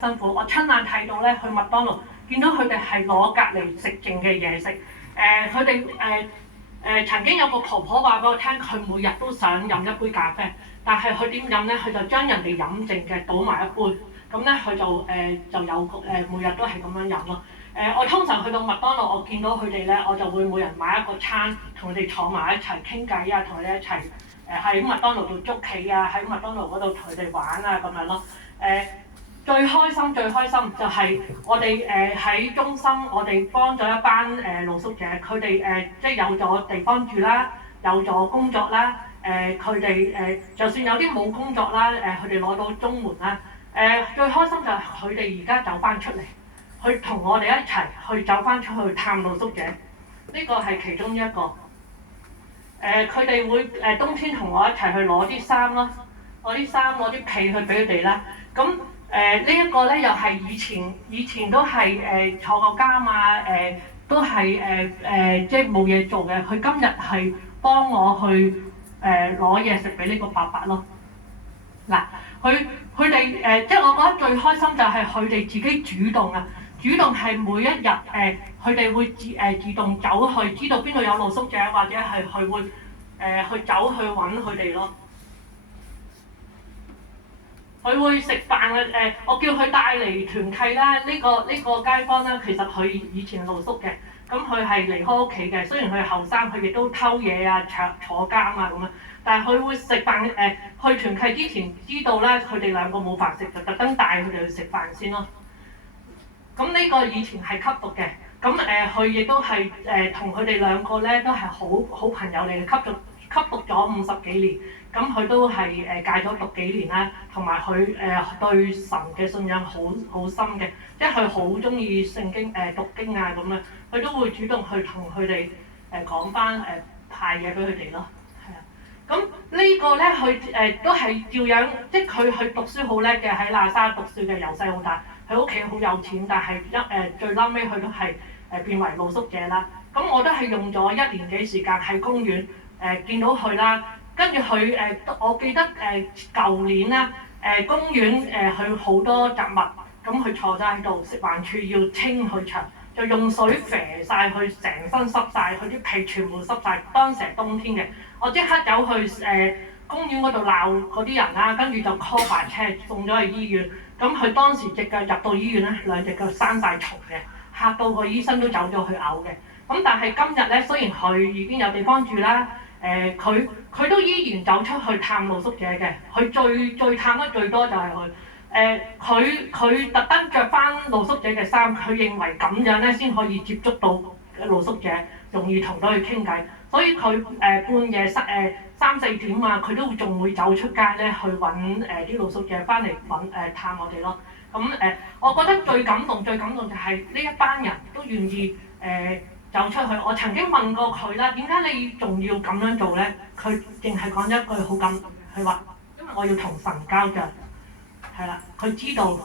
辛苦，我親眼睇到咧去麥當勞，見到佢哋係攞隔離食剩嘅嘢食。佢哋曾經有個婆婆話俾我聽，佢每日都想飲一杯咖啡，但係佢點飲咧？佢就將人哋飲剩嘅倒埋一杯，咁咧佢就有每日都係咁樣飲咯。我通常去到麥當勞，我見到佢哋咧，我就會每人買一個餐，同佢哋坐埋一齊傾偈啊，同佢哋一齊喺麥當勞度捉棋啊，喺麥當勞嗰度同佢哋玩啊咁樣咯。最開心就係我哋喺中心，我哋幫咗一班露宿者，佢哋即係有咗地方住啦，有咗工作啦，佢哋就算有啲冇工作啦，佢哋攞到綜援啦，最開心就係佢哋而家走翻出嚟，去同我哋一齊去走翻出去探露宿者，呢個係其中一個。佢哋會冬天同我一齊去攞啲衫咯，攞啲衫攞啲被去俾佢哋啦，咁。呢一個咧又係以前都係坐過監啊，都係即係冇嘢做嘅。佢今日係幫我去攞嘢食俾呢個伯伯咯。嗱，佢哋即係我覺得最開心就係佢哋自己主動啊，主動係每一日佢哋會自動走去，知道邊度有露宿者，或者係佢會去走去揾佢哋咯。佢會食飯嘅，我叫佢帶嚟團契啦。呢個街坊啦，其實佢以前露宿嘅，咁佢係離開屋企嘅。雖然佢後生，佢亦都偷嘢啊、坐監啊咁樣，但係佢會食飯去團契之前知道啦，佢哋兩個冇飯食，就特登帶佢哋去食飯先咯。咁呢個以前係吸毒嘅，咁佢亦都係同佢哋兩個咧都係好朋友嚟嘅，吸毒咗50幾年。咁佢都係戒咗毒幾年啦，同埋佢對神嘅信仰好深嘅，即係佢好中意聖經讀經啊咁樣，佢都會主動去同佢哋講翻派嘢俾佢哋咯，係啊。咁呢個咧佢都係照樣，即係佢讀書好叻嘅，喺喇沙讀書嘅，由細到大，佢屋企好有錢，但係最嬲尾佢都係變為露宿者啦。咁我都係用咗1年幾時間喺公園見到佢啦。跟住佢我記得舊年啦，公園佢好多雜物，咁佢坐咗喺度，食環署要清佢場，就用水肥晒佢，成身濕晒，佢啲被全部濕晒。當時係冬天嘅，我即刻走去公園嗰度鬧嗰啲人啦，跟住就 call 埋車送咗去醫院。咁佢當時隻腳入到醫院咧，2隻腳生晒蟲嘅，嚇到個醫生都走咗去嘔嘅。咁但係今日咧，雖然佢已經有地方住啦。佢都依然走出去探露宿者嘅，佢最探得最多就係佢特登着翻露宿者嘅衫，佢認為咁樣咧先可以接觸到露宿者，容易同到佢傾偈，所以佢半夜3、4點啊，佢都仲會走出街咧去揾啲露宿者翻嚟探我哋咯。咁我覺得最感動就係呢一班人都願意走出去。我曾經問過佢啦，點解你仲要咁樣做咧？佢淨係講一句好感，佢話因為我要同神交著，係啦，佢知道